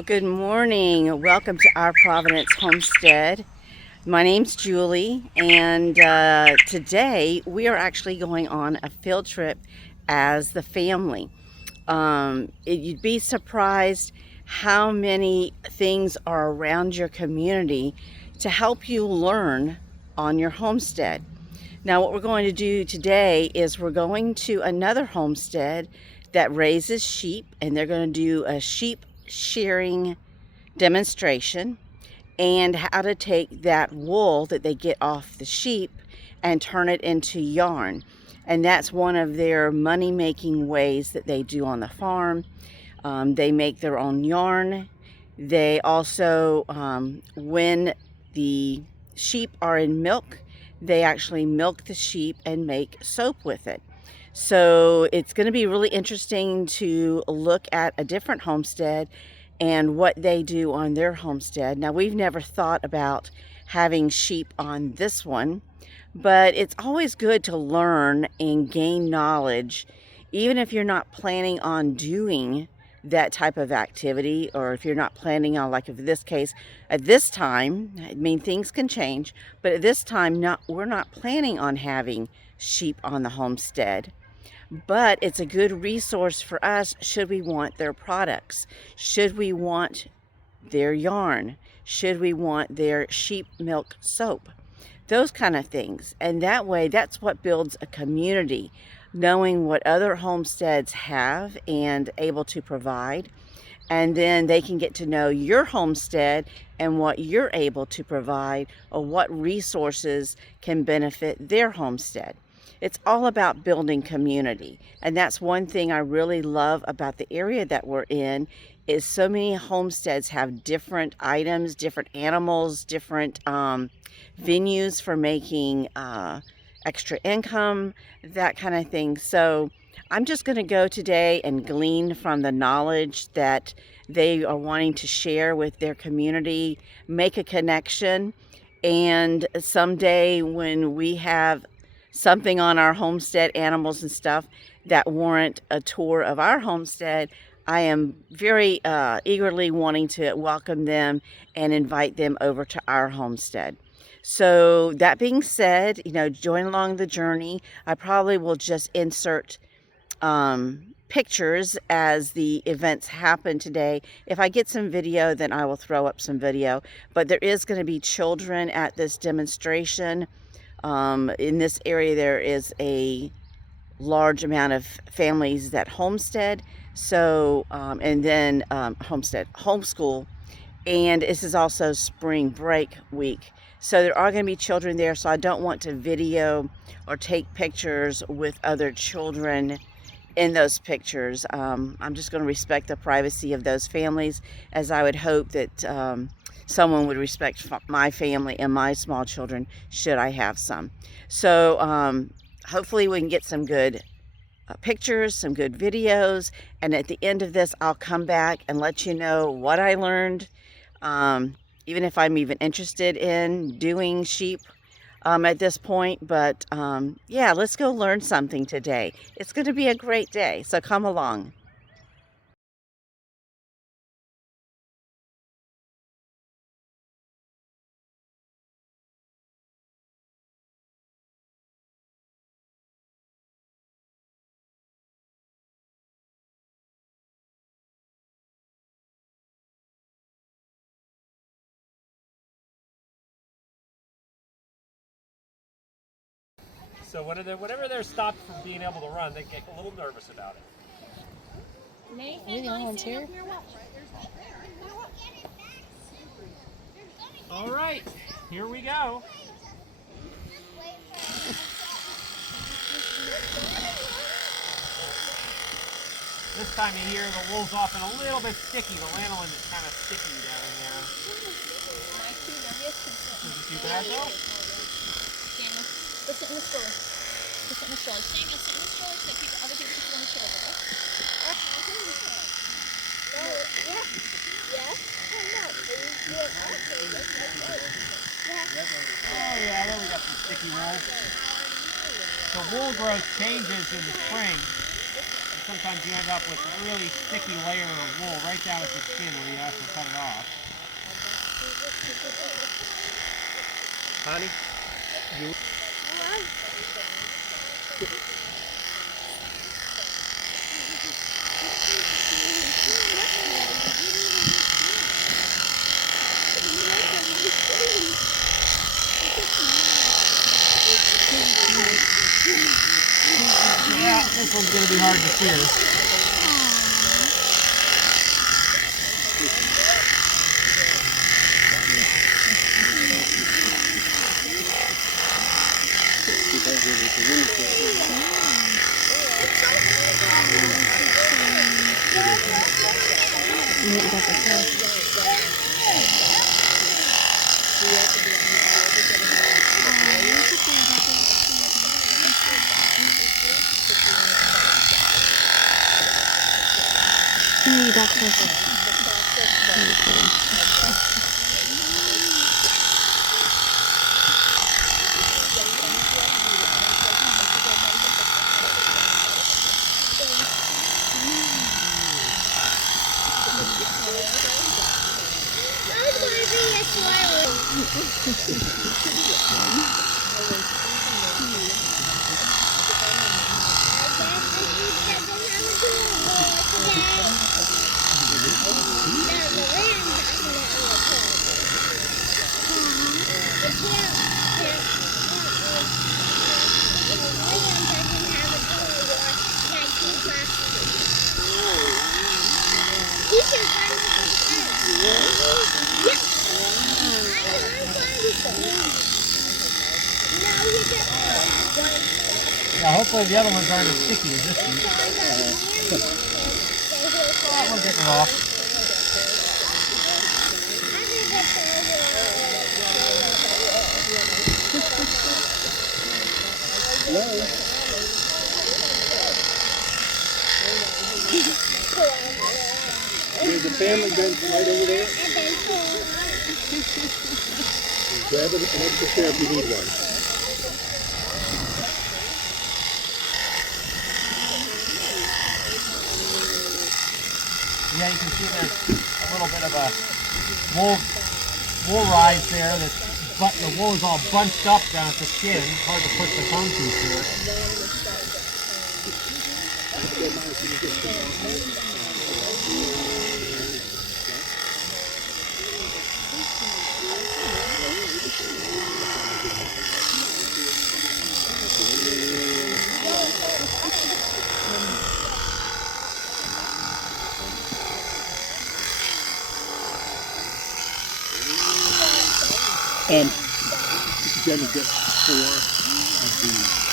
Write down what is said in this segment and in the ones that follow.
Well, good morning. Welcome to our Providence homestead. My name's Julie, and today we are actually going on a field trip as the family. You'd be surprised how many things are around your community to help you learn on your homestead. Now, what we're going to do today is we're going to another homestead that raises sheep, and they're going to do a sheep shearing demonstration and how to take that wool that they get off the sheep and turn it into yarn. And that's one of their money-making ways that they do on the farm. They make their own yarn. They also, when the sheep are in milk, they actually milk the sheep and make soap with it. So it's going to be really interesting to look at a different homestead and what they do on their homestead. Now, we've never thought about having sheep on this one, but it's always good to learn and gain knowledge, even if you're not planning on doing that type of activity, or if you're not planning on, like in this case, at this time, I mean, things can change, but at this time, we're not planning on having sheep on the homestead. But it's a good resource for us should we want their products, should we want their yarn, should we want their sheep milk soap, those kind of things. And that way, that's what builds a community, knowing what other homesteads have and able to provide. And then they can get to know your homestead and what you're able to provide, or what resources can benefit their homestead. It's all about building community. And that's one thing I really love about the area that we're in, is so many homesteads have different items, different animals, different venues for making extra income, that kind of thing. So I'm just going to go today and glean from the knowledge that they are wanting to share with their community, make a connection, and someday when we have something on our homestead, animals and stuff, that warrant a tour of our homestead, I am very eagerly wanting to welcome them and invite them over to our homestead. So that being said, join along the journey. I probably will just insert pictures as the events happen today. If I get some video, then I will throw up some video. But there is going to be children at this demonstration. In this area, there is a large amount of families that homestead. So, and then homeschool. And this is also spring break week. So there are going to be children there. So I don't want to video or take pictures with other children in those pictures. I'm just going to respect the privacy of those families, as I would hope that someone would respect my family and my small children, should I have some. So hopefully we can get some good pictures, some good videos, and at the end of this, I'll come back and let you know what I learned, even if I'm even interested in doing sheep at this point. But yeah, let's go learn something today. It's going to be a great day, so come along. So whenever they're stopped from being able to run, they get a little nervous about it. Nathan, are you the only ones here? All right, here we go. This time of year, the wool's often a little bit sticky. The lanolin is kind of sticky down in there. Isn't too bad though. Let's sit in the stroller. Let's sit in the stroller. Samuel, sit in the stroller so other people can sit on the stroller, okay? Oh yeah, there we got some sticky wool. The wool growth changes in the spring. It sometimes you end up with a really sticky layer of wool right down at the skin where you have to cut it off. Honey, you... Yeah, this one's going to be hard to shear. You got this. Yeah, hopefully the other ones aren't as sticky as this one. That one's getting off. There's a family bench right over there. Grab an extra chair if you need one. Yeah, you can see there's a little bit of a wool rise there. But the wool is all bunched up down at the skin. It's hard to push the tongue through to it. Then we get 4 of the white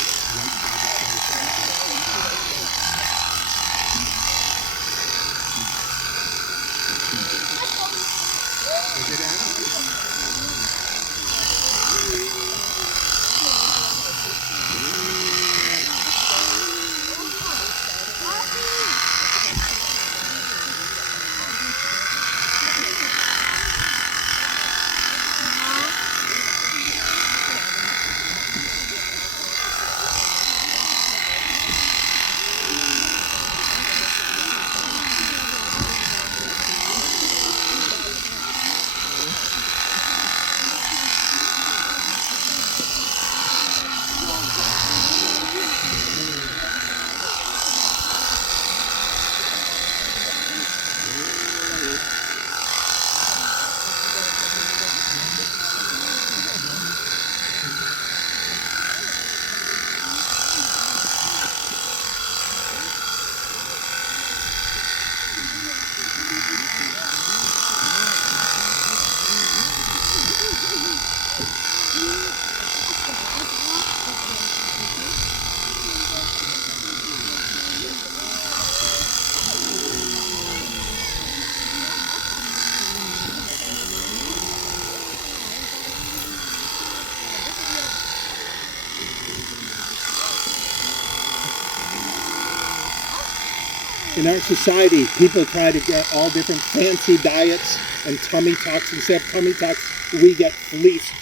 In our society, people try to get all different fancy diets and tummy tucks. Instead of tummy tucks, we get fleeced.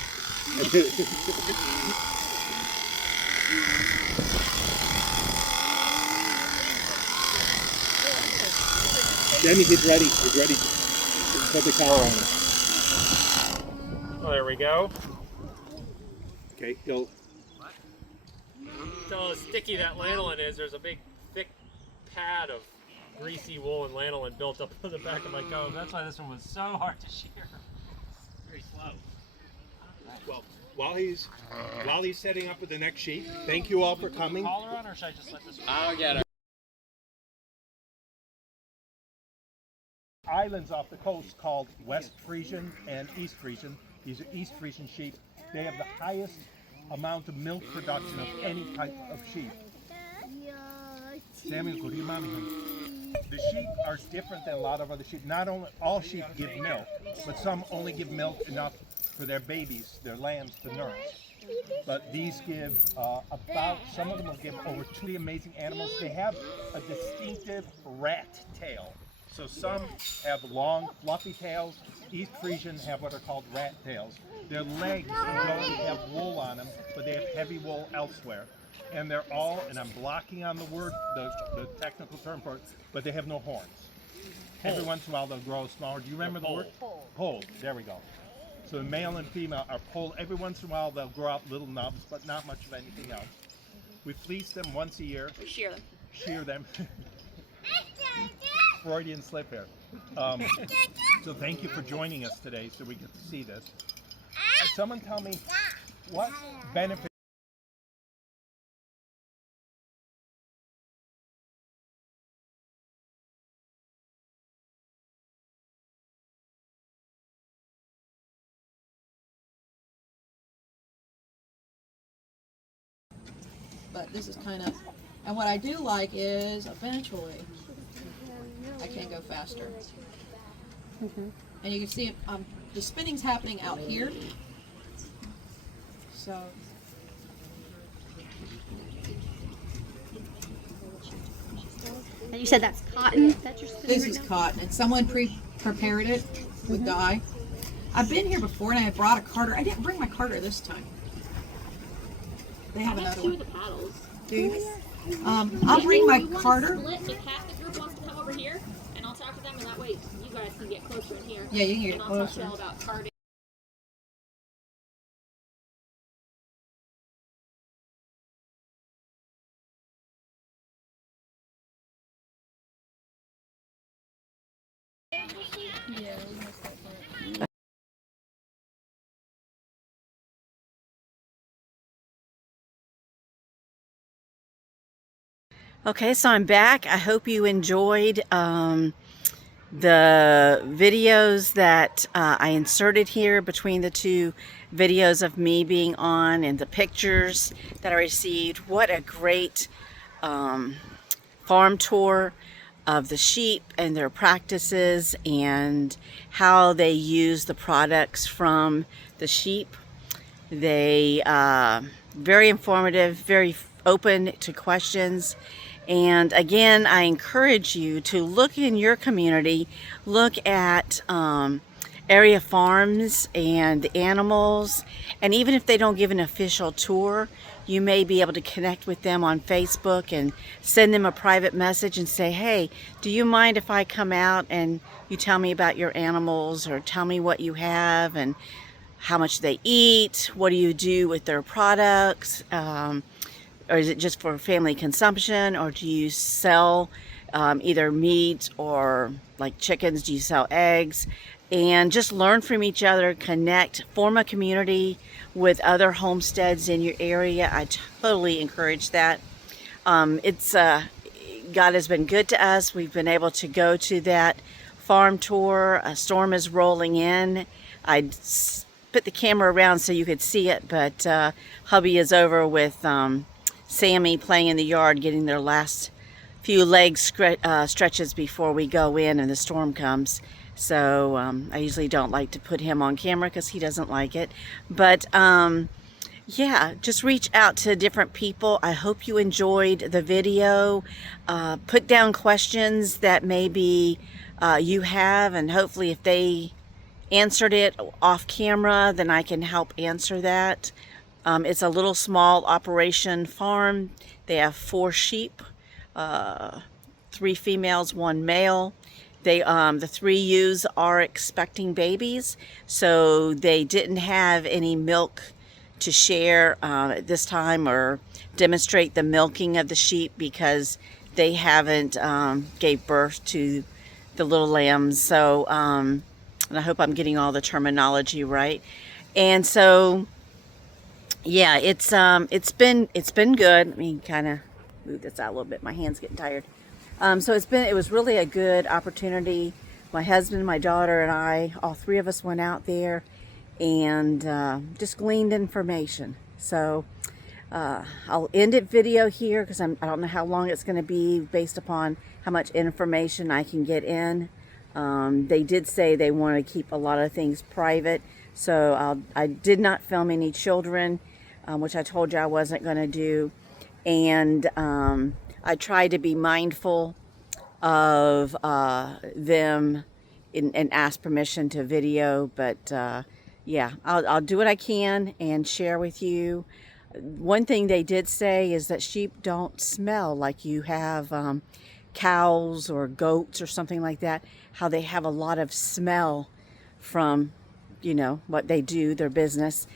Jamie, he's ready. He's ready to put the collar on him. Oh, there we go. Okay, he'll. Tell how sticky that lanolin is. There's a big, thick pad of greasy wool and lanolin built up on the back of my comb. That's why this one was so hard to shear. Very slow. Well, while he's setting up with the next sheep, thank you all for coming. Collar on, or should I just let this one? I'll get it. Islands off the coast called West Frisian and East Frisian. These are East Frisian sheep. They have the highest amount of milk production of any type of sheep. Samuel, go to your mommy. The sheep are different than a lot of other sheep. Not only all sheep give milk, but some only give milk enough for their babies, their lambs, to nourish. But these give some of them will give over 2 amazing animals. They have a distinctive rat tail. So some have long, fluffy tails. East Frisian have what are called rat tails. Their legs don't have wool on them, but they have heavy wool elsewhere. And they're all, and I'm blocking on the word, the technical term for it, but they have no horns. Every once in a while they'll grow smaller. Do you remember the word? Pole. There we go. So the male and female are pole. Every once in a while they'll grow out little nubs, but not much of anything else. We fleece them once a year. We shear them. Shear them. Freudian slip here. So thank you for joining us today so we get to see this. Someone tell me what benefit But this is kind of, and what I do like is eventually I can go faster. And you can see the spinning's happening out here. So And you said that's cotton that you're spinning this right is now? cotton, and someone prepared it with dye. I've been here before, and I brought a carder. I didn't bring my carder this time. They have another one. The paddles. Do you? I'll bring my carder. Split if half the group wants to come over here, and I'll talk to them, and that way you guys can get closer in here. Yeah, you can get And I'll talk to closer. them about carding. Okay, so I'm back. I hope you enjoyed the videos that I inserted here between the two videos of me being on and the pictures that I received. What a great farm tour of the sheep and their practices and how they use the products from the sheep. They very informative, very open to questions. And again, I encourage you to look in your community, look at area farms and the animals, and even if they don't give an official tour, you may be able to connect with them on Facebook and send them a private message and say, hey, do you mind if I come out and you tell me about your animals, or tell me what you have and how much they eat, what do you do with their products, or is it just for family consumption, or do you sell either meat or like chickens, do you sell eggs? And just learn from each other, connect, form a community with other homesteads in your area. I totally encourage that. God has been good to us. We've been able to go to that farm tour. A storm is rolling in. I put the camera around so you could see it, but hubby is over with Sammy playing in the yard, getting their last few leg stretches before we go in and the storm comes. So I usually don't like to put him on camera because he doesn't like it. But yeah, just reach out to different people. I hope you enjoyed the video. Put down questions that maybe you have, and hopefully if they answered it off camera, then I can help answer that. It's a little small operation farm. They have 4 sheep, 3 females, 1 male. the 3 ewes are expecting babies, so they didn't have any milk to share at this time or demonstrate the milking of the sheep because they haven't gave birth to the little lambs. So and I hope I'm getting all the terminology right. And so yeah, it's been good. Let me kind of move this out a little bit. My hand's getting tired. So it was really a good opportunity. My husband, my daughter, and I, all 3 of us went out there and just gleaned information. So I'll end it video here because I don't know how long it's going to be based upon how much information I can get in. They did say they want to keep a lot of things private, so I did not film any children, which I told you I wasn't going to do. And I try to be mindful of them and ask permission to video, but yeah, I'll do what I can and share with you. One thing they did say is that sheep don't smell like you have cows or goats or something like that, how they have a lot of smell from, you know, what they do, their business.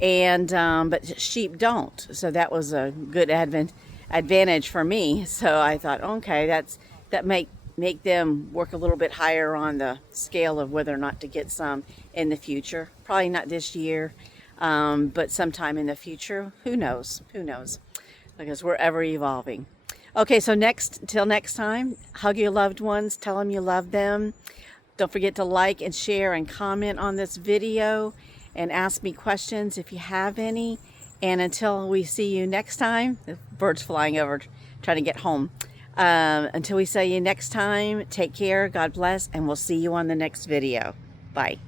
And but sheep don't, so that was a good advantage for me. So I thought, okay, that make them work a little bit higher on the scale of whether or not to get some in the future. Probably not this year, but sometime in the future. Who knows? Who knows? Because we're ever evolving. Okay, so till next time, hug your loved ones, tell them you love them. Don't forget to like and share and comment on this video and ask me questions if you have any. And until we see you next time, the bird's flying over trying to get home. Until we see you next time, take care, God bless, and we'll see you on the next video. Bye.